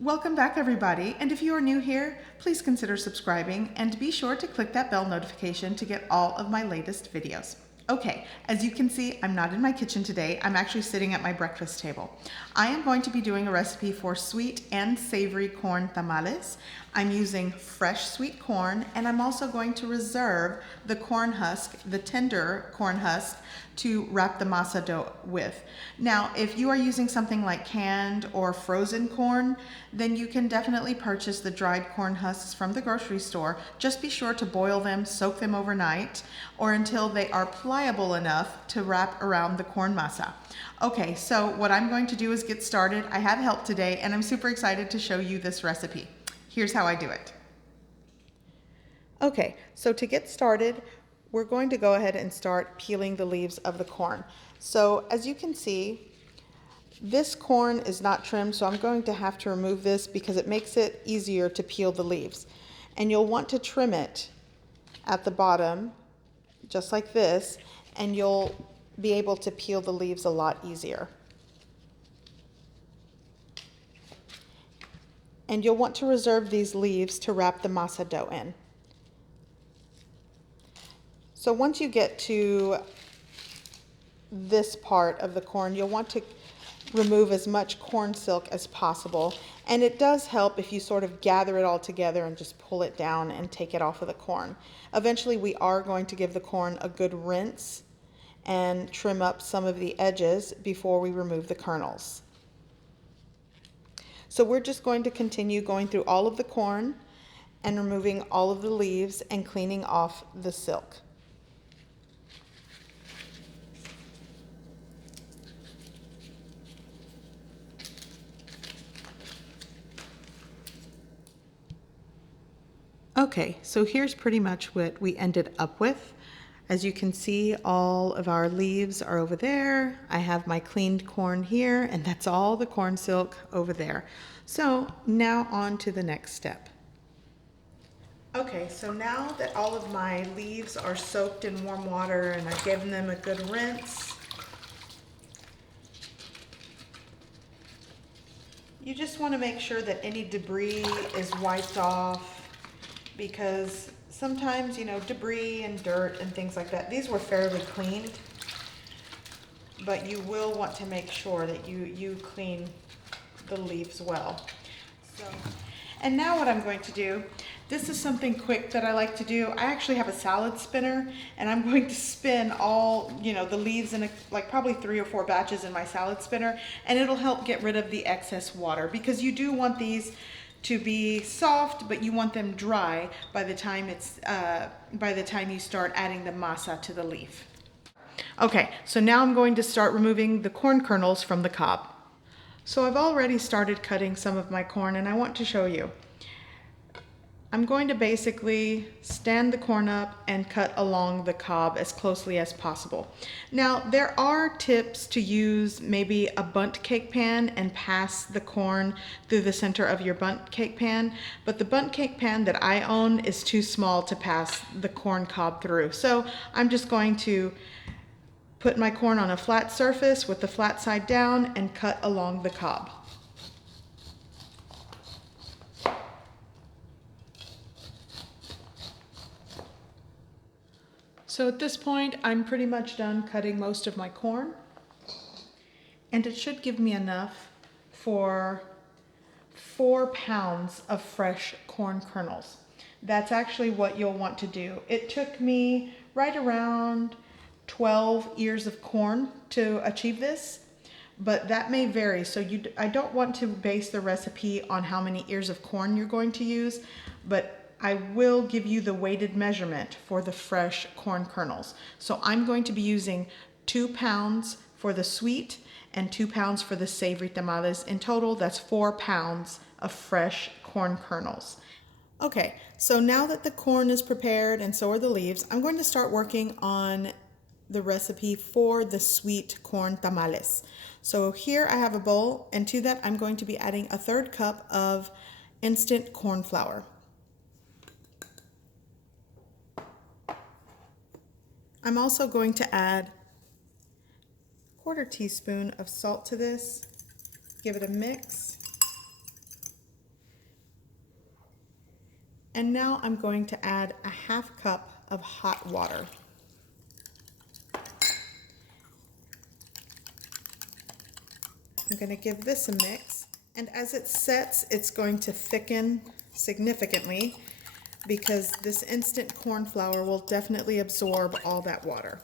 Welcome back, everybody, and if you are new here, please consider subscribing and be sure to click that bell notification to get all of my latest videos. Okay, as you can see, I'm not in my kitchen today. I'm actually sitting at my breakfast table. I am going to be doing a recipe for sweet and savory corn tamales. I'm using fresh sweet corn, and I'm also going to reserve the corn husk, the tender corn husk, to wrap the masa dough with. Now, if you are using something like canned or frozen corn, then you can definitely purchase the dried corn husks from the grocery store. Just be sure to boil them, soak them overnight, or until they are pliable enough to wrap around the corn masa. Okay, so what I'm going to do is get started. I have help today, and I'm super excited to show you this recipe. Here's how I do it. Okay, so to get started, we're going to go ahead and start peeling the leaves of the corn. So as you can see, this corn is not trimmed, so I'm going to have to remove this because it makes it easier to peel the leaves. And you'll want to trim it at the bottom, just like this, and you'll be able to peel the leaves a lot easier. And you'll want to reserve these leaves to wrap the masa dough in. So once you get to this part of the corn, you'll want to remove as much corn silk as possible. And it does help if you sort of gather it all together and just pull it down and take it off of the corn. Eventually, we are going to give the corn a good rinse and trim up some of the edges before we remove the kernels. So we're just going to continue going through all of the corn and removing all of the leaves and cleaning off the silk. Okay, so here's pretty much what we ended up with. As you can see, all of our leaves are over there. I have my cleaned corn here, and that's all the corn silk over there. So now on to the next step. Okay, so now that all of my leaves are soaked in warm water and I've given them a good rinse, you just want to make sure that any debris is wiped off, because sometimes, debris and dirt and things like that, these were fairly cleaned, but you will want to make sure that you clean the leaves well. And now what I'm going to do, this is something quick that I like to do. I actually have a salad spinner, and I'm going to spin all, the leaves in like probably 3 or 4 batches in my salad spinner, and it'll help get rid of the excess water, because you do want these to be soft, but you want them dry by the time you start adding the masa to the leaf. Okay, so now I'm going to start removing the corn kernels from the cob. So I've already started cutting some of my corn, and I want to show you. I'm going to basically stand the corn up and cut along the cob as closely as possible. Now, there are tips to use maybe a bundt cake pan and pass the corn through the center of your bundt cake pan, but the bundt cake pan that I own is too small to pass the corn cob through. So I'm just going to put my corn on a flat surface with the flat side down and cut along the cob. So at this point, I'm pretty much done cutting most of my corn, and it should give me enough for 4 pounds of fresh corn kernels. That's actually what you'll want to do. It took me right around 12 ears of corn to achieve this, but that may vary. So I don't want to base the recipe on how many ears of corn you're going to use, but I will give you the weighted measurement for the fresh corn kernels. So I'm going to be using 2 pounds for the sweet and 2 pounds for the savory tamales. In total, that's 4 pounds of fresh corn kernels. Okay, so now that the corn is prepared and so are the leaves, I'm going to start working on the recipe for the sweet corn tamales. So here I have a bowl, and to that I'm going to be adding a 1/3 cup of instant corn flour. I'm also going to add a 1/4 teaspoon of salt to this, give it a mix. And now I'm going to add a 1/2 cup of hot water. I'm going to give this a mix, and as it sets, it's going to thicken significantly because this instant corn flour will definitely absorb all that water.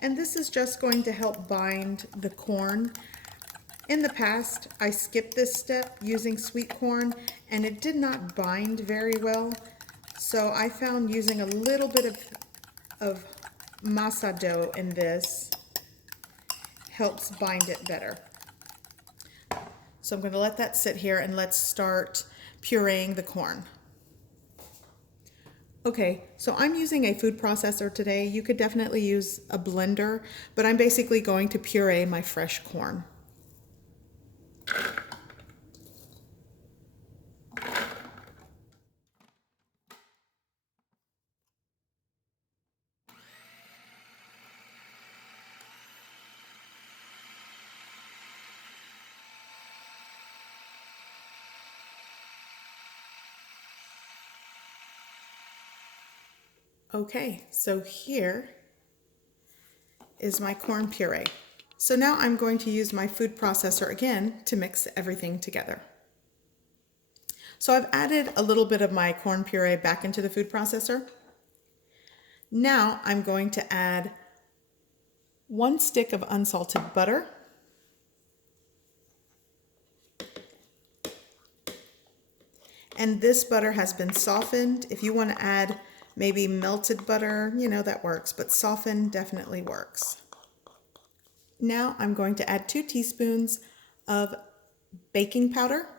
And this is just going to help bind the corn. In the past, I skipped this step using sweet corn, and it did not bind very well. So I found using a little bit of masa dough in this helps bind it better. So I'm going to let that sit here and let's start pureeing the corn. Okay, so I'm using a food processor today. You could definitely use a blender, but I'm basically going to puree my fresh corn. Okay, so here is my corn puree. So now I'm going to use my food processor again to mix everything together. So I've added a little bit of my corn puree back into the food processor. Now I'm going to add 1 stick of unsalted butter, and this butter has been softened. If you want to add maybe melted butter, you know, that works, but softened definitely works. Now I'm going to add 2 teaspoons of baking powder.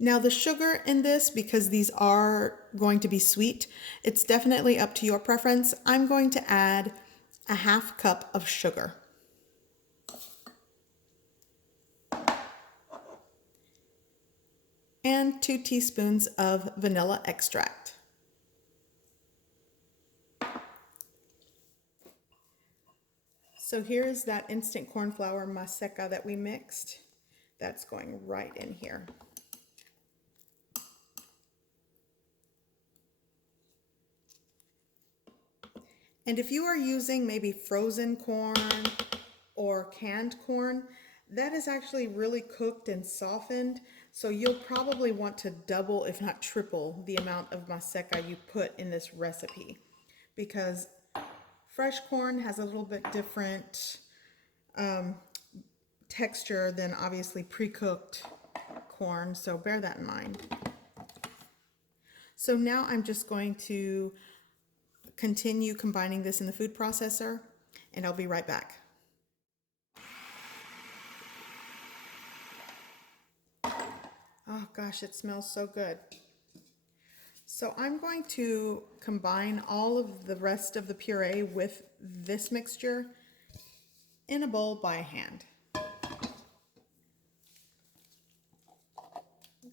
Now the sugar in this, because these are going to be sweet, it's definitely up to your preference. I'm going to add a 1/2 cup of sugar. And 2 teaspoons of vanilla extract. So here is that instant corn flour masa that we mixed. That's going right in here. And if you are using maybe frozen corn or canned corn, that is actually really cooked and softened. So you'll probably want to double, if not triple, the amount of masa you put in this recipe, because fresh corn has a little bit different texture than obviously pre-cooked corn, so bear that in mind. So now I'm just going to continue combining this in the food processor, and I'll be right back. Oh gosh, it smells so good. So I'm going to combine all of the rest of the puree with this mixture in a bowl by hand.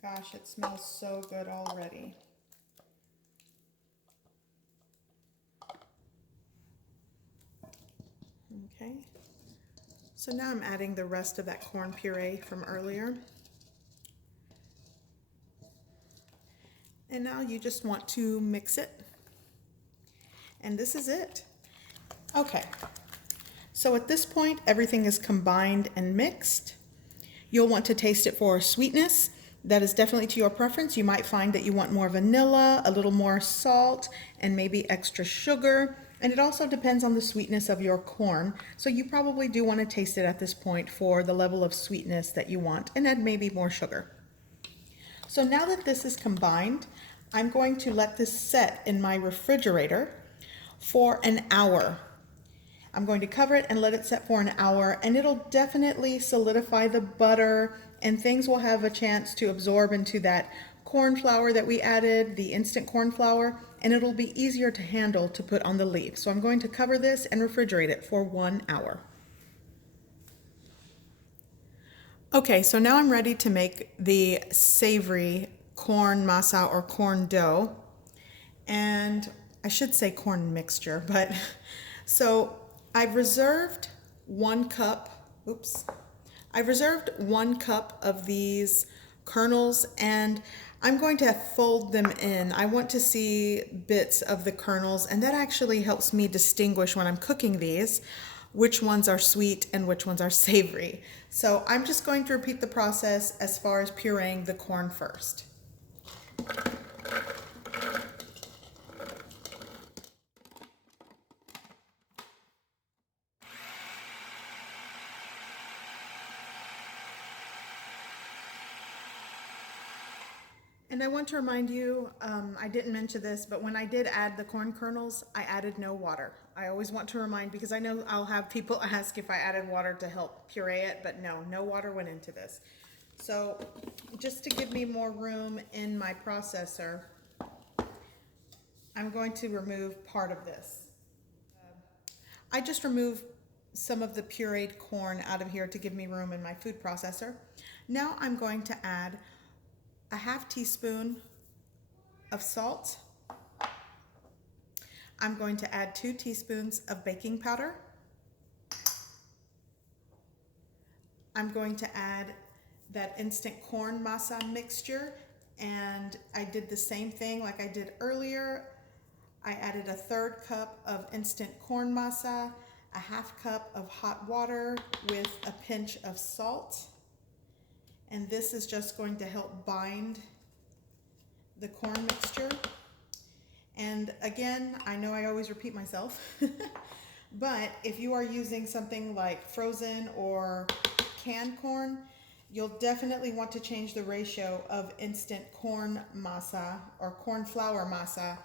Gosh, it smells so good already. Okay, so now I'm adding the rest of that corn puree from earlier. And now you just want to mix it. And this is it. Okay, so at this point, everything is combined and mixed. You'll want to taste it for sweetness. That is definitely to your preference. You might find that you want more vanilla, a little more salt, and maybe extra sugar. And it also depends on the sweetness of your corn. So you probably do want to taste it at this point for the level of sweetness that you want, and add maybe more sugar. So now that this is combined, I'm going to let this set in my refrigerator for an hour. I'm going to cover it and let it set for an hour, and it'll definitely solidify the butter, and things will have a chance to absorb into that corn flour that we added, the instant corn flour, and it'll be easier to handle to put on the leaf. So I'm going to cover this and refrigerate it for 1 hour. Okay, so now I'm ready to make the savory corn masa or corn dough. And I should say corn mixture, but so I've reserved 1 cup, oops. I've reserved 1 cup of these kernels, and I'm going to fold them in. I want to see bits of the kernels, and that actually helps me distinguish when I'm cooking these which ones are sweet and which ones are savory. So I'm just going to repeat the process as far as pureeing the corn first. And I want to remind you, I didn't mention this, but when I did add the corn kernels, I added no water. I always want to remind, because I know I'll have people ask if I added water to help puree it, but no water went into this. So just to give me more room in my processor, I'm going to remove part of this. I just removed some of the pureed corn out of here to give me room in my food processor. Now I'm going to add a 1/2 teaspoon of salt. I'm going to add 2 teaspoons of baking powder. I'm going to add that instant corn masa mixture, and I did the same thing like I did earlier. I added a 1/3 cup of instant corn masa, a 1/2 cup of hot water with a pinch of salt. And this is just going to help bind the corn mixture. And again, I know I always repeat myself, but if you are using something like frozen or canned corn, you'll definitely want to change the ratio of instant corn masa or corn flour masa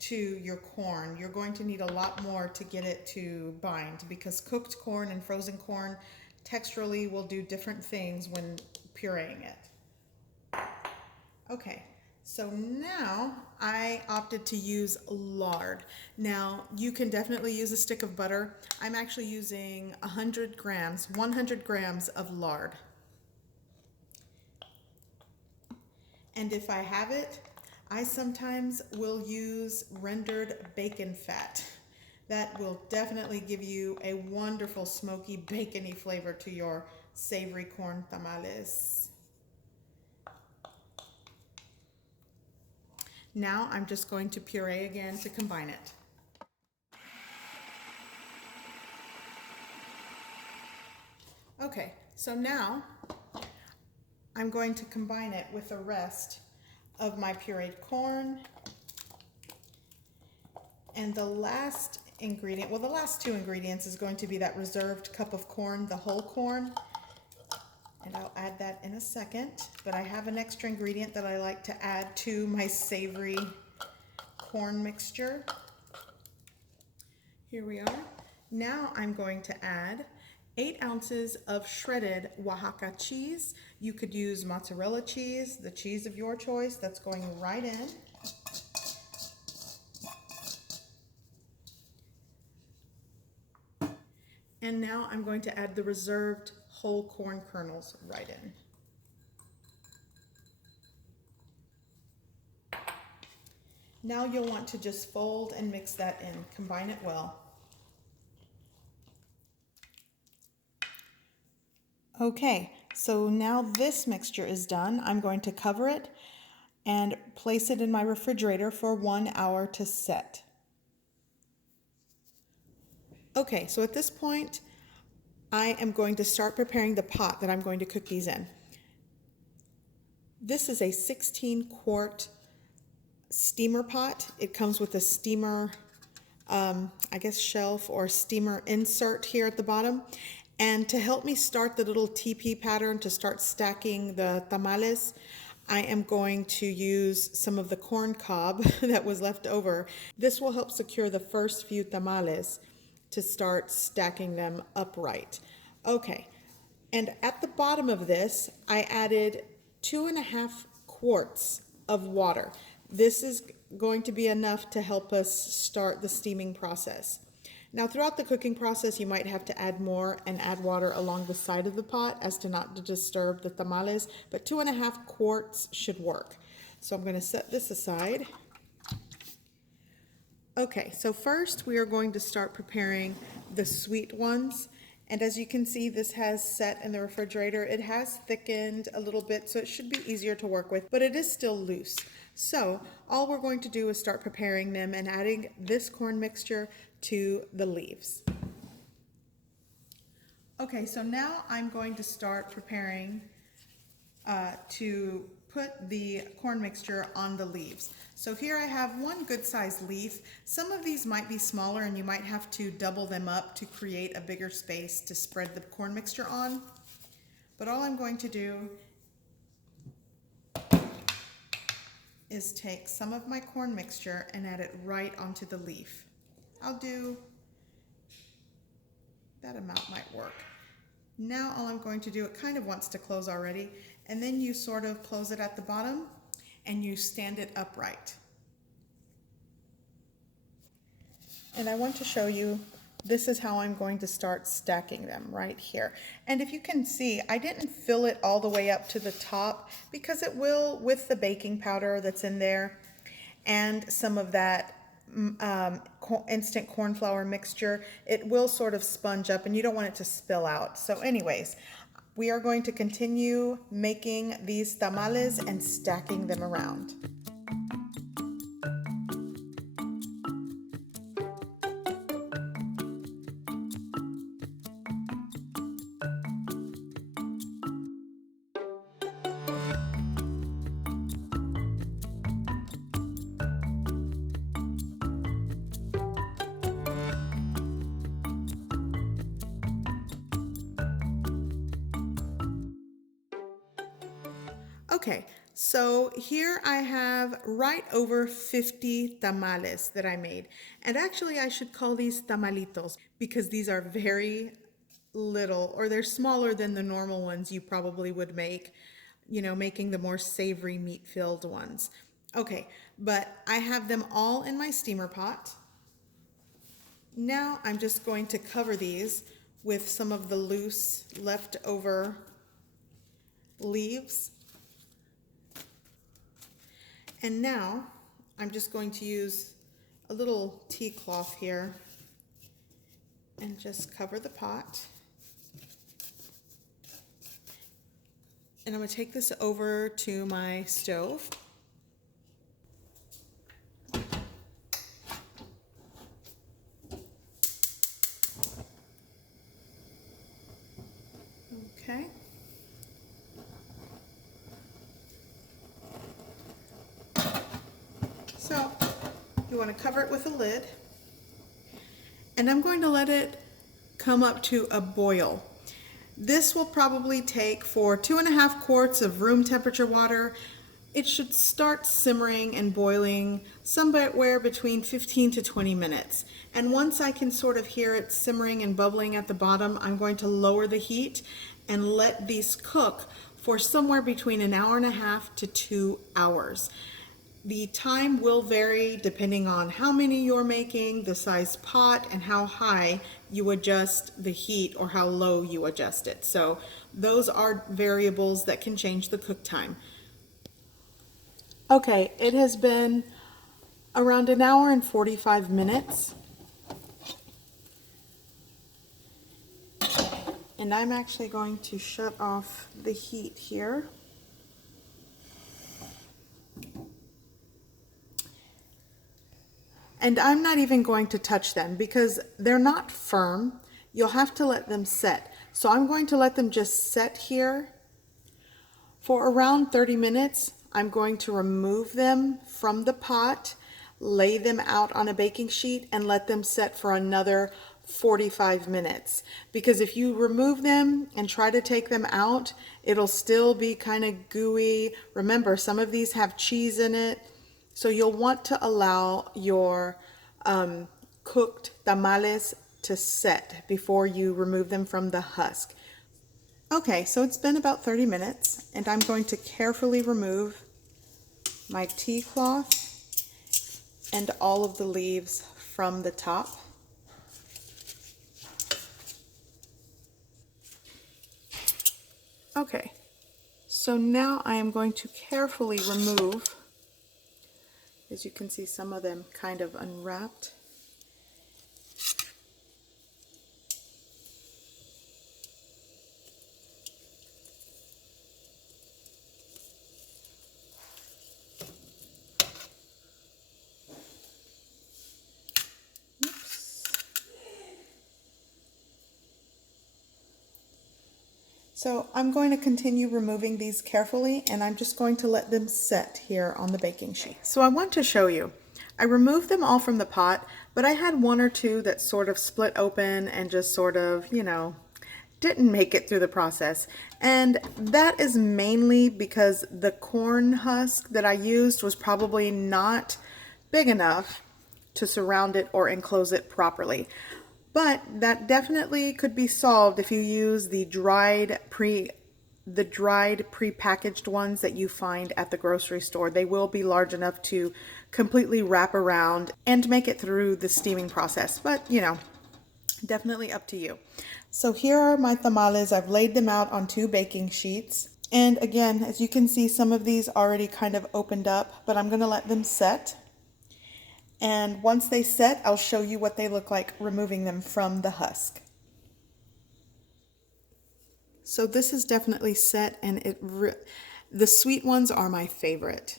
to your corn. You're going to need a lot more to get it to bind, because cooked corn and frozen corn texturally will do different things when pureeing it. Okay, so now I opted to use lard. Now you can definitely use a stick of butter. I'm actually using 100 grams of lard. And if I have it, I sometimes will use rendered bacon fat. That will definitely give you a wonderful smoky bacony flavor to your savory corn tamales. Now I'm just going to puree again to combine it. Okay, so now I'm going to combine it with the rest of my pureed corn. And the last ingredient, well, the last 2 ingredients is going to be that reserved cup of corn, the whole corn. And I'll add that in a second, but I have an extra ingredient that I like to add to my savory corn mixture. Here we are. Now I'm going to add 8 ounces of shredded Oaxaca cheese. You could use mozzarella cheese, the cheese of your choice. That's going right in. And now I'm going to add the reserved whole corn kernels right in. Now you'll want to just fold and mix that in. Combine it well. Okay, so now this mixture is done. I'm going to cover it and place it in my refrigerator for 1 hour to set. Okay, so at this point, I am going to start preparing the pot that I'm going to cook these in. This is a 16-quart steamer pot. It comes with a steamer, I guess shelf or steamer insert here at the bottom. And to help me start the little TP pattern to start stacking the tamales, I am going to use some of the corn cob that was left over. This will help secure the first few tamales to start stacking them upright. Okay, and at the bottom of this, I added 2.5 quarts of water. This is going to be enough to help us start the steaming process. Now throughout the cooking process, you might have to add more and add water along the side of the pot as to not to disturb the tamales, but 2.5 quarts should work. So I'm going to set this aside. Okay, so first we are going to start preparing the sweet ones. And as you can see, this has set in the refrigerator. It has thickened a little bit, so it should be easier to work with, but it is still loose. So all we're going to do is start preparing them and adding this corn mixture to the leaves. Okay, so now I'm going to start preparing to put the corn mixture on the leaves. So here I have one good sized leaf. Some of these might be smaller and you might have to double them up to create a bigger space to spread the corn mixture on. But all I'm going to do is take some of my corn mixture and add it right onto the leaf. I'll do, that amount might work. Now all I'm going to do, it kind of wants to close already, and then you sort of close it at the bottom and you stand it upright. And I want to show you, this is how I'm going to start stacking them right here. And if you can see, I didn't fill it all the way up to the top because it will, with the baking powder that's in there and some of that instant corn flour mixture, it will sort of sponge up and you don't want it to spill out. So anyways, we are going to continue making these tamales and stacking them around. Okay, so here I have right over 50 tamales that I made. And actually I should call these tamalitos because these are very little, or they're smaller than the normal ones you probably would make, you know, making the more savory meat-filled ones. Okay, but I have them all in my steamer pot. Now I'm just going to cover these with some of the loose leftover leaves. And now I'm just going to use a little tea cloth here and just cover the pot. And I'm going to take this over to my stove. Okay. So you want to cover it with a lid, and I'm going to let it come up to a boil. This will probably take, for 2.5 quarts of room temperature water, it should start simmering and boiling somewhere between 15 to 20 minutes. And once I can sort of hear it simmering and bubbling at the bottom, I'm going to lower the heat and let these cook for somewhere between 1.5 hours to 2 hours. The time will vary depending on how many you're making, the size pot, and how high you adjust the heat or how low you adjust it. So those are variables that can change the cook time. Okay, it has been around 1 hour and 45 minutes. And I'm actually going to shut off the heat here. And I'm not even going to touch them because they're not firm. You'll have to let them set. So I'm going to let them just set here for around 30 minutes. I'm going to remove them from the pot, lay them out on a baking sheet, and let them set for another 45 minutes. Because if you remove them and try to take them out, it'll still be kind of gooey. Remember, some of these have cheese in it. So you'll want to allow your cooked tamales to set before you remove them from the husk. Okay, so it's been about 30 minutes, and I'm going to carefully remove my tea cloth and all of the leaves from the top. Okay, so now I am going to carefully remove As you can see, some of them kind of unwrapped. So I'm going to continue removing these carefully, and I'm just going to let them set here on the baking sheet. So I want to show you. I removed them all from the pot, but I had one or two that sort of split open and just sort of, you know, didn't make it through the process. And that is mainly because the corn husk that I used was probably not big enough to surround it or enclose it properly. But that definitely could be solved if you use the dried pre-packaged ones that you find at the grocery store. They will be large enough to completely wrap around and make it through the steaming process. But, you know, definitely up to you. So here are my tamales. I've laid them out on 2 baking sheets. And again, as you can see, some of these already kind of opened up, but I'm going to let them set. And once they set, I'll show you what they look like removing them from the husk. So this is definitely set, and the sweet ones are my favorite.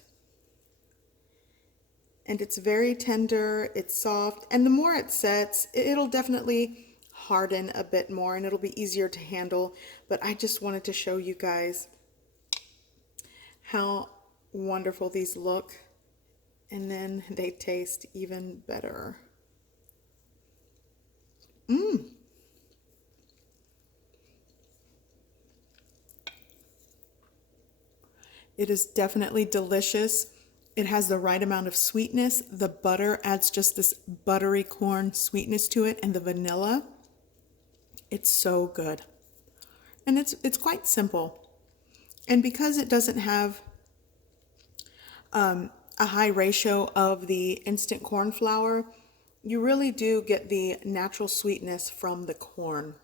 And it's very tender, it's soft, and the more it sets, it'll definitely harden a bit more and it'll be easier to handle. But I just wanted to show you guys how wonderful these look. And then they taste even better. It is definitely delicious. It has the right amount of sweetness. The butter adds just this buttery corn sweetness to it, and the vanilla. It's so good. And it's quite simple. And because it doesn't have a high ratio of the instant corn flour, you really do get the natural sweetness from the corn.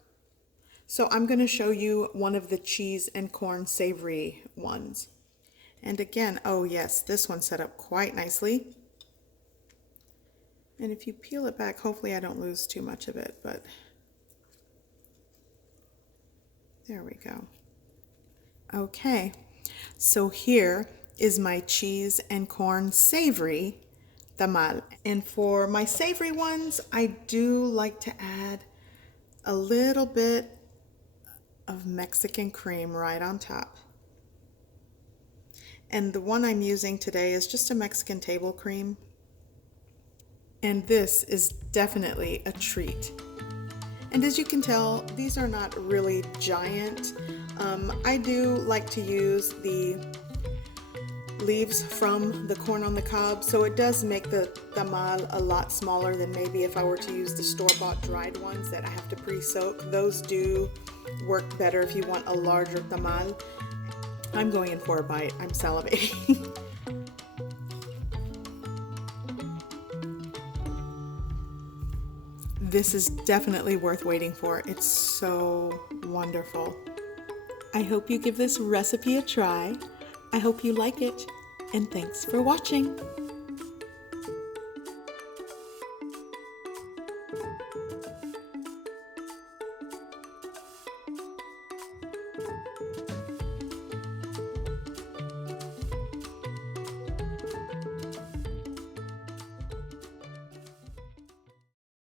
So I'm going to show you one of the cheese and corn savory ones. And again, oh yes, this one set up quite nicely. And if you peel it back, hopefully I don't lose too much of it, but there we go. Okay, so here is my cheese and corn savory tamal. And for my savory ones, I do like to add a little bit of Mexican cream right on top. And the one I'm using today is just a Mexican table cream. And this is definitely a treat. And as you can tell, these are not really giant. I do like to use the leaves from the corn on the cob, so it does make the tamal a lot smaller than maybe if I were to use the store-bought dried ones that I have to pre-soak. Those do work better if you want a larger tamal. I'm going in for a bite. I'm salivating. This is definitely worth waiting for. It's so wonderful. I hope you give this recipe a try. I hope you like it, and thanks for watching.